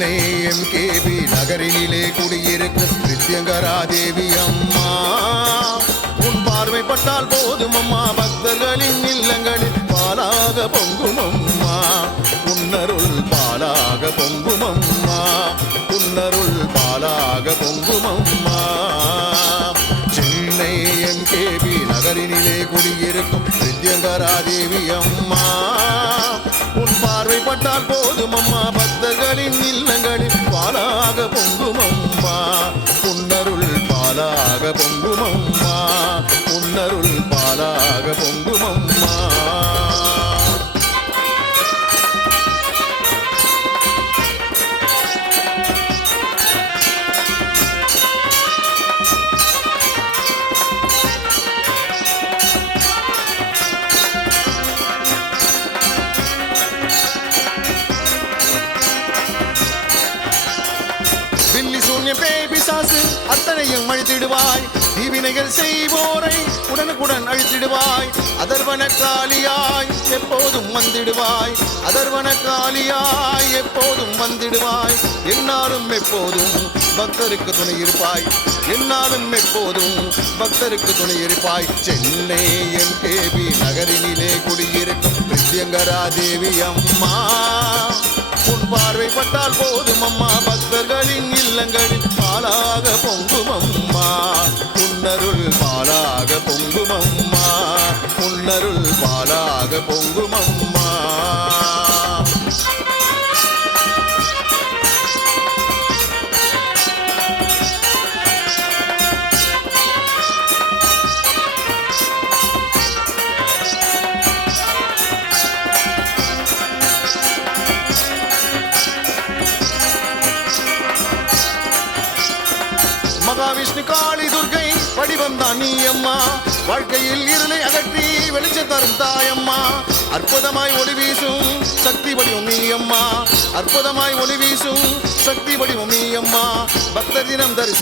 Chennai MKB நகரினிலே குடியிருக்கும் பிரித்யங்கரா தேவி அம்மா. உன் பார்வைப்பட்டால் போதும் அம்மா, பக்தர்களின் இல்லங்களில் பாலாக பொங்கும் அம்மா. உன்னருள் பாலாக பொங்கும் அம்மா, உன்னருள் பாலாக பொங்கும் அம்மா. சென்னை எம்கேபி நகரினிலே குடியிருக்கும் பிரித்யங்கரா தேவி அம்மா. உன் பார்வைப்பட்டால் போதும் அம்மா, பக்தர்களின் இல்லங்களில் பாலாக பொங்கும் அம்மா. உன்னருள் பாலாக பொங்கும் அம்மா, உன்னருள் பாலாக பொங்கும் அம்மா. பேபிசாசு அத்தனையும் அழித்திடுவாய், தீவினைகள் செய்வோரை உடனுக்குடன் அழித்திடுவாய். அதர்வன காளியாய் எப்போதும் வந்திடுவாய், அதர்வன காளியாய் எப்போதும் வந்திடுவாய். என்னாலும் எப்போதும் பக்தருக்கு துணை இருப்பாய், என்னாலும் எப்போதும் பக்தருக்கு துணை இருப்பாய். சென்னை எம்கேபி நகரினிலே குடியிருக்கும் பிரித்யங்கரா தேவி அம்மா. உன் பார்வைப்பட்டால் போதும் அம்மா, பக்தர்களின் இல்லங்களில் பாலாக பொங்கும் அம்மா. உன்னருள் பாலாக பொங்கும் அம்மா, உன்னருள் பாலாக பொங்கும் அம்மா. மகாவிஷ்ணு காளி துர்கை வடிவம் தான் நீ அம்மா. வாழ்க்கையில் இருளை அகற்றி வெளிச்சம் தரும் தாயம்மா. அற்புதமாய் ஒளி வீசும் சக்தி வடிவம் நீ அம்மா, அற்புதமாய் ஒளி வீசும் சக்தி வடிவம் நீ அம்மா. பக்தர் தினம் தரிசி